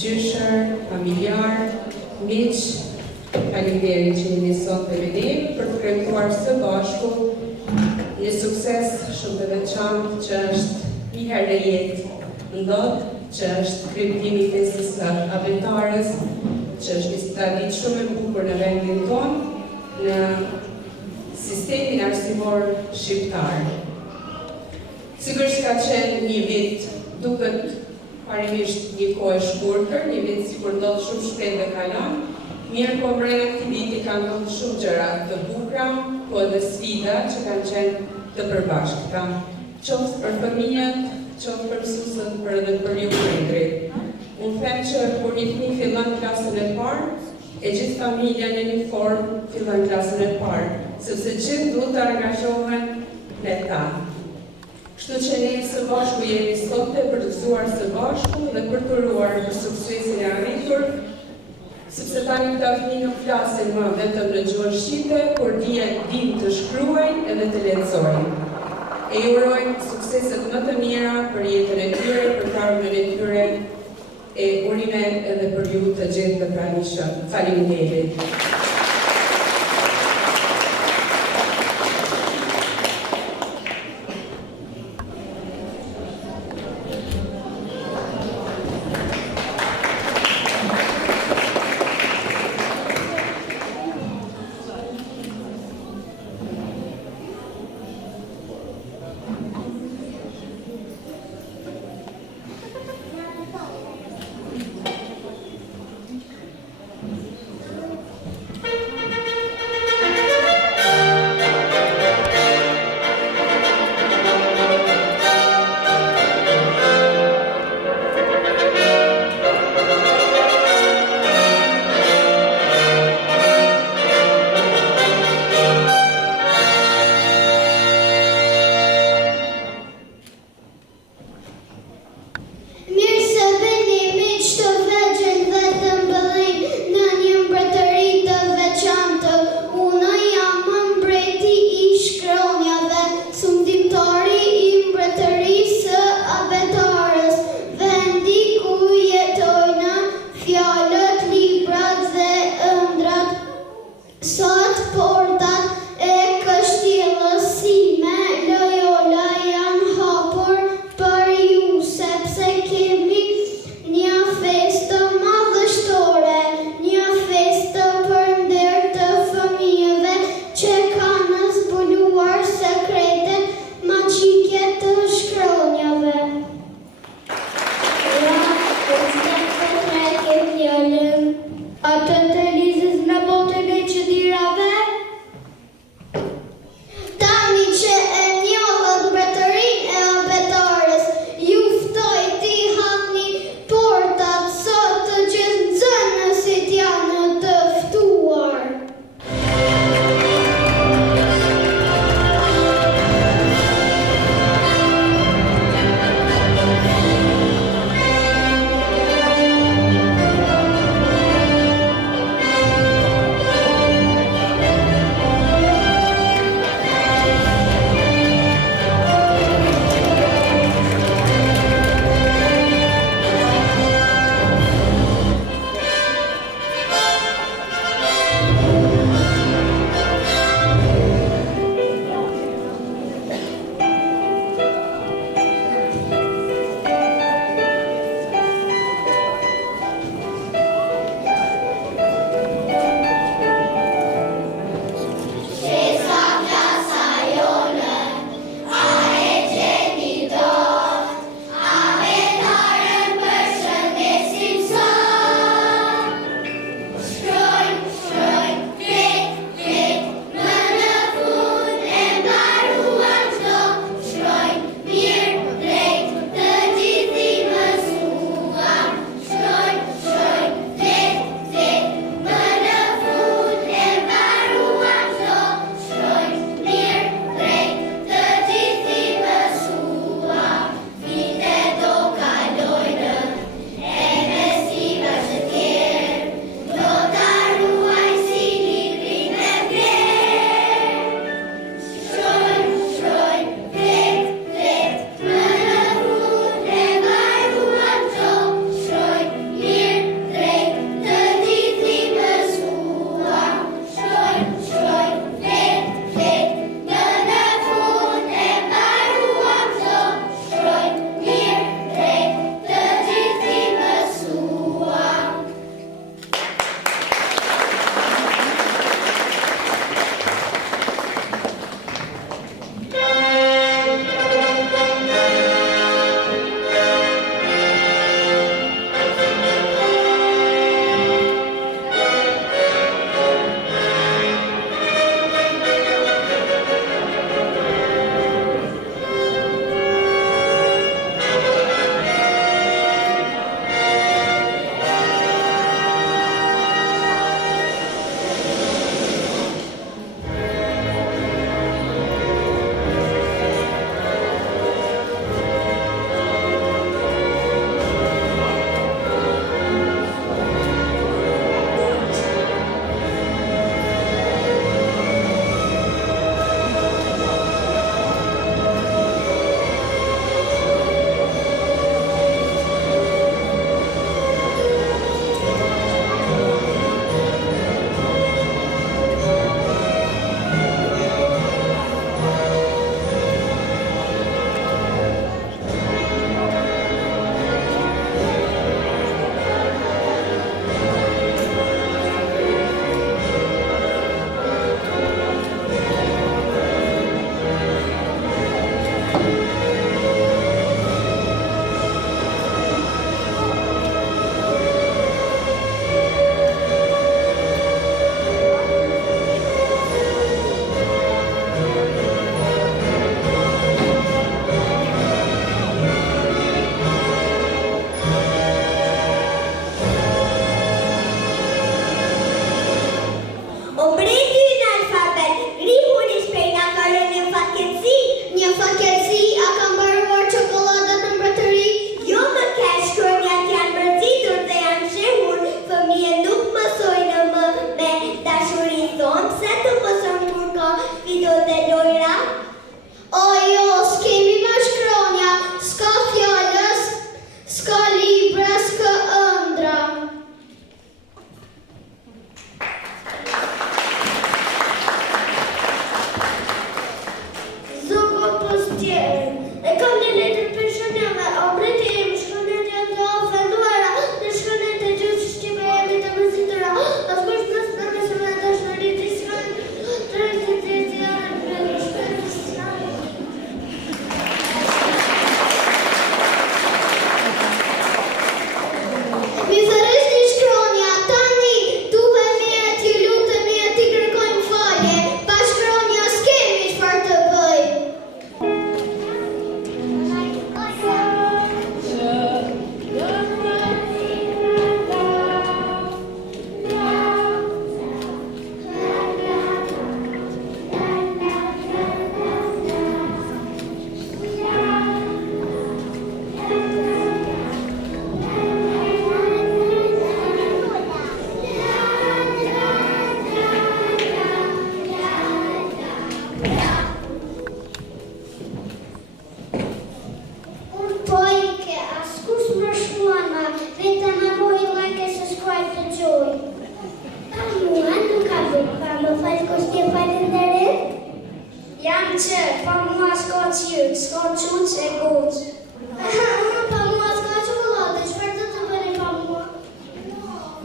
gjyshër, familjar, miq, faleminderit që jeni sot me ne për të kremtuar së bashku një sukses shumë të veçantë që është një herë në jetë ndodh, që është kremtimi i festës së Aventares, që është një traditë shumë e bukur në vendin tonë, në sistemin arsimor shqiptar. Sigurisht ka qenë një vit duket parimisht një kohë e shkurtër, një vit sikur ndodh shumë shpejt dhe kalon, mirë po brenda këtij viti kanë ndodhur shumë gjëra të bukura, po edhe sfida që kanë qenë të përbashkëta, qoftë për fëmijët, qoftë për mësuesët, por edhe për ju prindrit. Unë them që kur një fëmijë fillon klasën e parë, e gjithë familja në një formë fillon klasën e parë, sepse gjithë duhet të angazhohen me ta. Kështu që ne së bashku jemi sot të përgëzuar së bashku dhe për të uruar për suksesin e arritur, sepse tani këta fëmijë nuk flasin më vetëm në gjuhën shqipe, por dinë të shkruajnë edhe të lexojnë. E ju urojmë sukseset më të mira për jetën e tyre, për të ardhmen e tyre, e urime edhe për ju të gjithë të pranishëm. Faleminderit.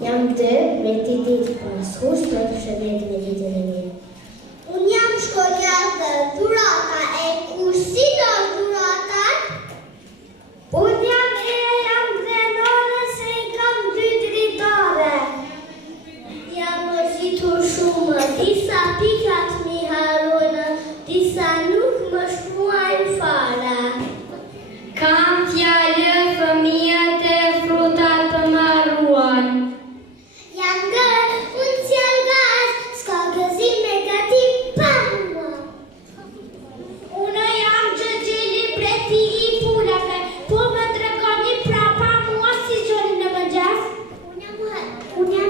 Jam 2 me ti ditë pas. Kush do të shëndet me ditën e mirë? Unë jam shkolla dhe dhurata e kush si do dhuratat? Unë jam venore se I kam 2 dritare. Jam rëzitur shumë, disa pikat mi harojnë, disa nuk më shkruajnë fare. Kam fjallë fëmijët e frutat për marruan. Jam gërë, unë qëllë gaz, s'ka gëzim negativ pa mua. Unë jam gjëgjeli breti I pulave, po më tregoni prapa mua si gjoni në mëngjes. Unë jam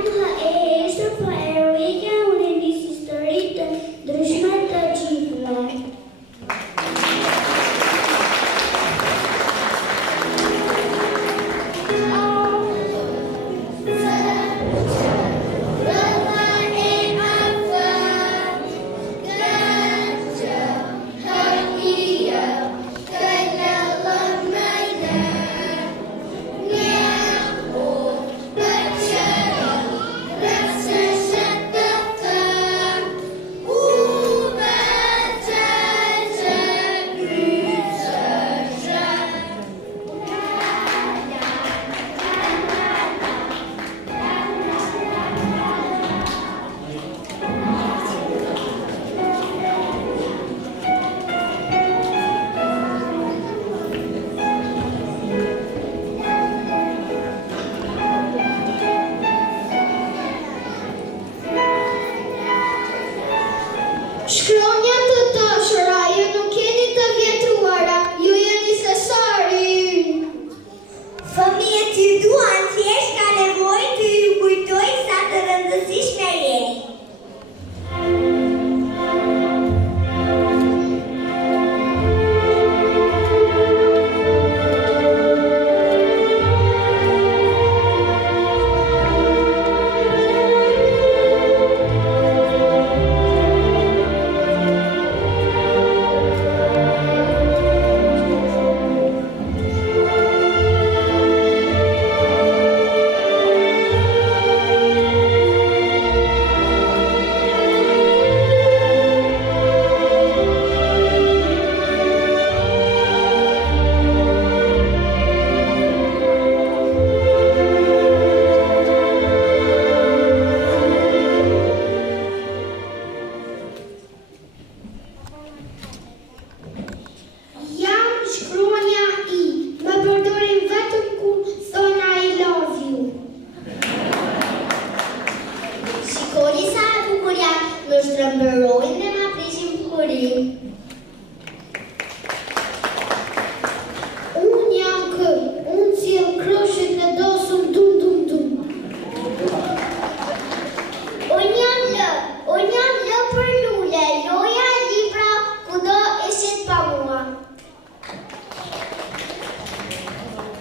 e eshtër për Erika, unë e njës historit të ndryshme të gjithve. Shkronja të dashura, ju nuk jeni të vjetruara, ju jeni sesari. Fëmijët ju duan, thjesht ka nevojë të ju kujtoj sa të rëndësishme jeni. Në shtrëmbërojnë dhe ma prishin bukurin. Unë jam kë, unë cilë kroshit në dosëm dum. Unë jam lë për lule, loja libra kudo ishit pa mua.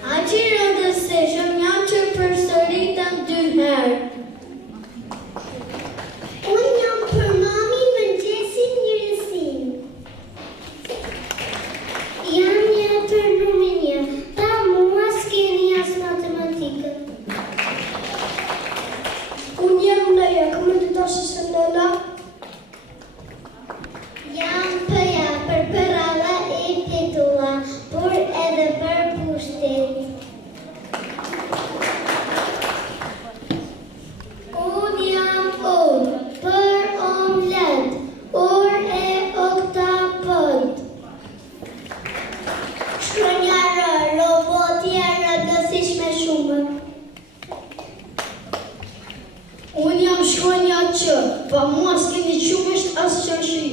A që rëndësishëm jam që përsëritëm 2 herë. Unë jam për mami mëngjesin njërësin. Jam një për numinja, ta mua s'keni as matematikën. Unë jam Leja, këmë të dashës e Lela? Jam përja për përralla e titula, por edhe për pushtet. Unë jam për omlet, e oktapod. Shkronjarë, robotjarë, dësishme shumë. Unë jam shkronja që, pa mua s'keni qumësht as qërshi.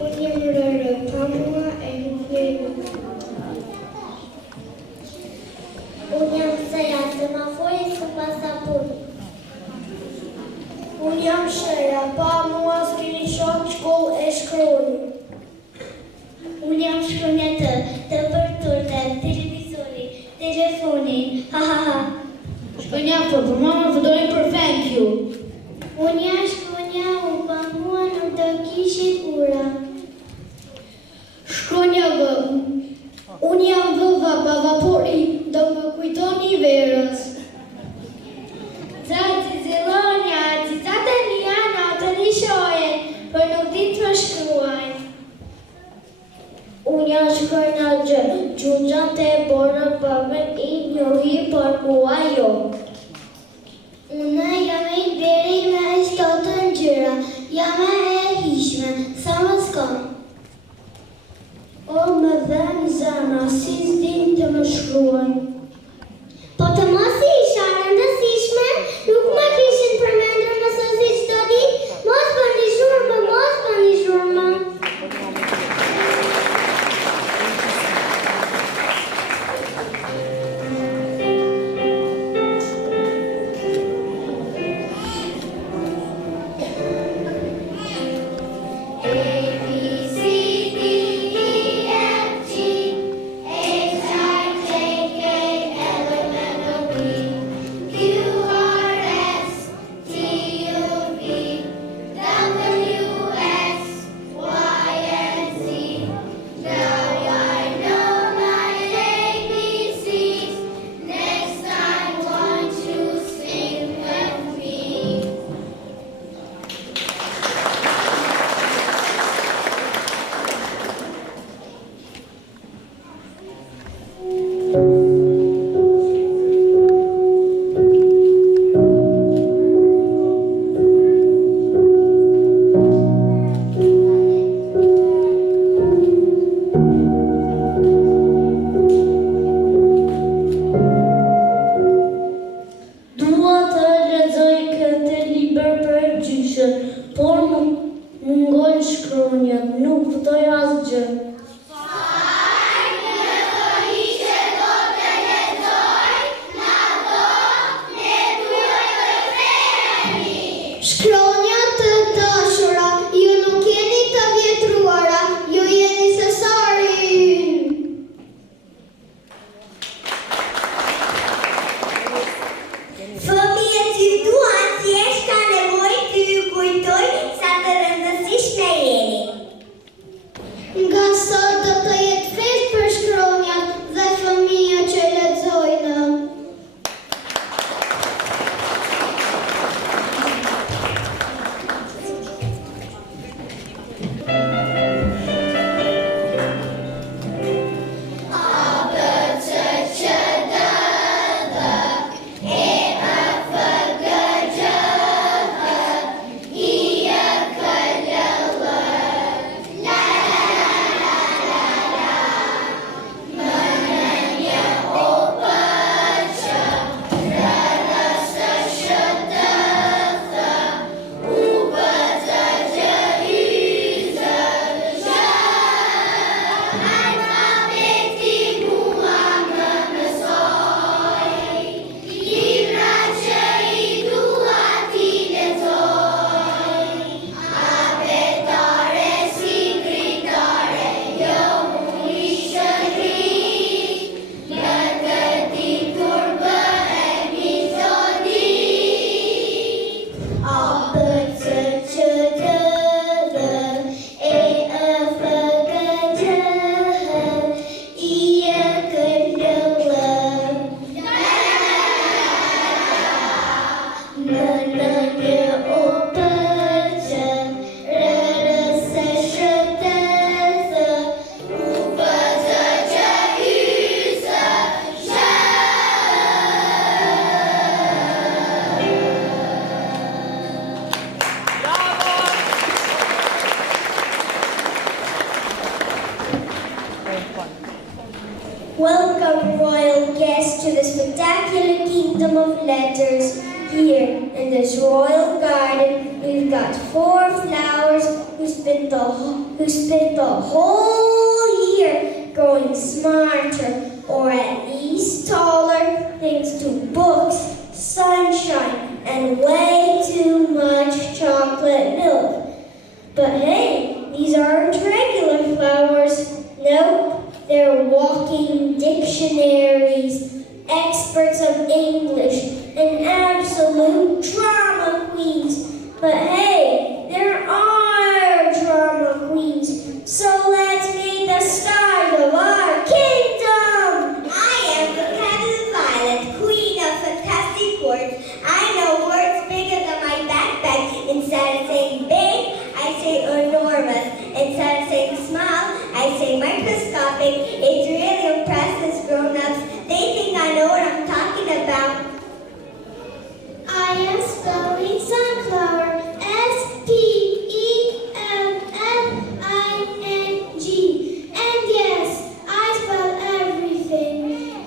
Unë jam rërë, pamua e nuk jemi. Unë jam seja, semafori së pasaport. Unë jam shëra, pa mua s'keni shok shkollë e shkroni. Unë jam shkronja të përturte, televizori, telefoni, ha ha ha. Shkronja për mama vëdojnë për thank you. Unë jam shkronja, u pa mua nuk do kishit ura. Shkronja vë. Unë jam vëva pa vapori, do më kujtoni verës. Zati zilonja, citate një natë një shoje, për nuk ditë të shkruaj. Unë jam shkronja gjë, gjunxan të e borë përmen i njohi për mua jo. Unë jam e i beri me e shtotë në gjyra, jam e hishme, sa më s'kam. O më dhem zana, si s'dim të më shkruaj. Po të mos i isha rëndësishme, nuk më kishin përmendër më sësi qdo dit, mos për një shurmë, mos për një shurmë. Por mungon shkronjat, nuk vëtoj asgjë. Shkronjat të dashura, ju nuk jeni të vjetruara, ju jeni sesarin. Fëmijët ju duan thjesht ka nevojë të ju kujtojnë sa të rëndësishme jeni. Nga sot do të jetë festë për shkronjat dhe fëmijët që lexojnë. Welcome, royal guests, to the spectacular Kingdom of Letters. Here in this royal garden, we've got 4 flowers who spent the whole year growing smarter, or at least taller, thanks to books, sunshine, and way too much chocolate milk. But hey, these aren't regular flowers. Nope, they're walking dictionaries, experts of English, and absolute drama queens. But hey, there are drama queens, so let's meet the stars of our kingdom! I am the Captain Violet, Queen of Fantastic Words. I know words bigger than my backpack. Instead of saying big, I say enormous. Instead of saying small, I say microscopic. It really impresses grown-ups. They think I know what I'm talking about. I am spelling sunflower. S-P-E-L-L-I-N-G. And yes, I spell everything,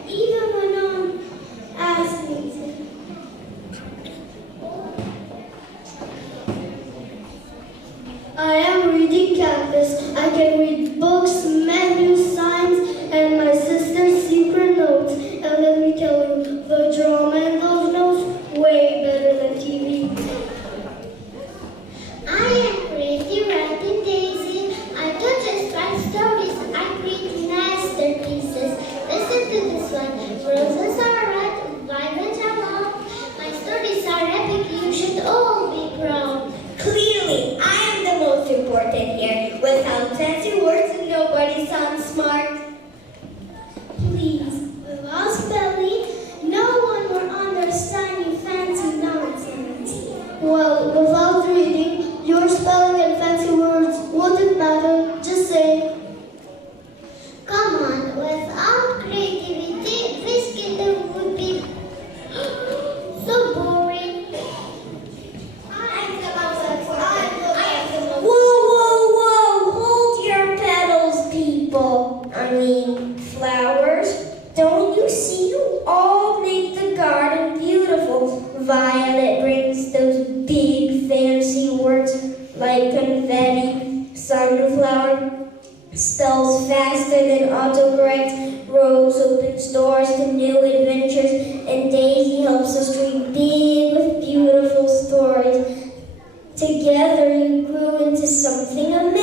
even when no one asks me to. I am reading Campus. I can read books, menus, signs, and my sister's secret notes. And let me tell you, the drama in those notes way better than TV. I am pretty writing Daisy. I don't just write stories, I create masterpieces. Listen to this one. Roses are red, violets are long. My stories are epic, you should all be proud. Clearly, I am the most important here. Without fancy words, nobody sounds smart. Please, without spelling, no one will understand your fancy nonsense. Well, without reading, your spelling and fancy words wouldn't matter. Just say, Come on, without creativity, this kingdom would be so boring. whoa, hold your petals, people. I mean, flowers. Don't you see you all make the garden beautiful? Violet brings those big fancy words like confetti. Sunflower spells faster than autocorrect. Rose opens doors to new adventures. And Daisy helps us dream big with beautiful stories. Together you grew into something amazing.